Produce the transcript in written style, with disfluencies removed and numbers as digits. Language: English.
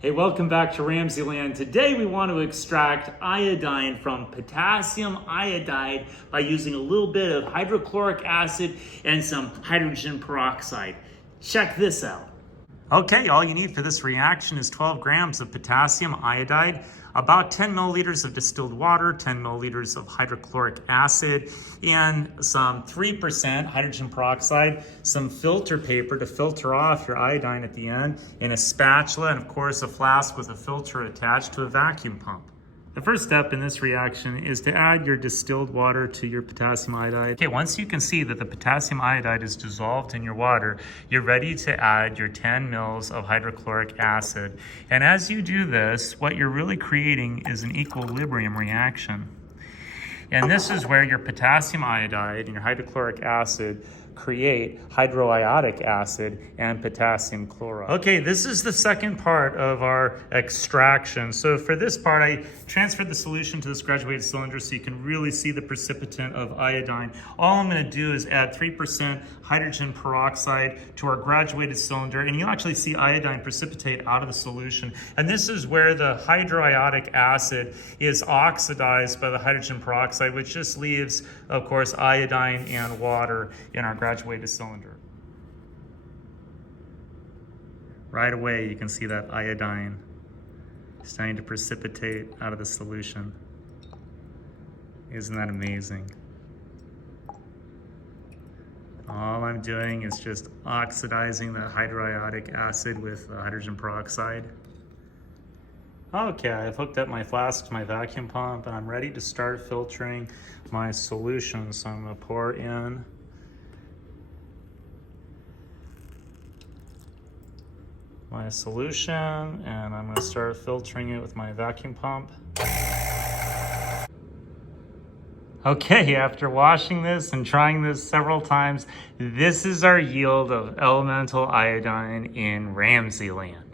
Hey, welcome back to RamZland. Today we want to extract iodine from potassium iodide by using a little bit of hydrochloric acid and some hydrogen peroxide. Check this out. Okay, all you need for this reaction is 12 grams of potassium iodide, about 10 milliliters of distilled water, 10 milliliters of hydrochloric acid, and some 3% hydrogen peroxide, some filter paper to filter off your iodine at the end, and a spatula, and of course a flask with a filter attached to a vacuum pump. The first step in this reaction is to add your distilled water to your potassium iodide. Okay, once you can see that the potassium iodide is dissolved in your water, you're ready to add your 10 mils of hydrochloric acid. And as you do this, what you're really creating is an equilibrium reaction. And this is where your potassium iodide and your hydrochloric acid create hydroiodic acid and potassium chloride. Okay, this is the second part of our extraction. So for this part, I transferred the solution to this graduated cylinder so you can really see the precipitant of iodine. All I'm gonna do is add 3% hydrogen peroxide to our graduated cylinder, and you'll actually see iodine precipitate out of the solution. And this is where the hydroiodic acid is oxidized by the hydrogen peroxide, which just leaves, of course, iodine and water in our graduated cylinder. Right away, you can see that iodine starting to precipitate out of the solution. Isn't that amazing? All I'm doing is just oxidizing the hydroiodic acid with hydrogen peroxide. Okay, I've hooked up my flask to my vacuum pump and I'm ready to start filtering my solution. So I'm gonna pour in my solution and I'm gonna start filtering it with my vacuum pump. Okay, after washing this and trying this several times, this is our yield of elemental iodine in RamZland.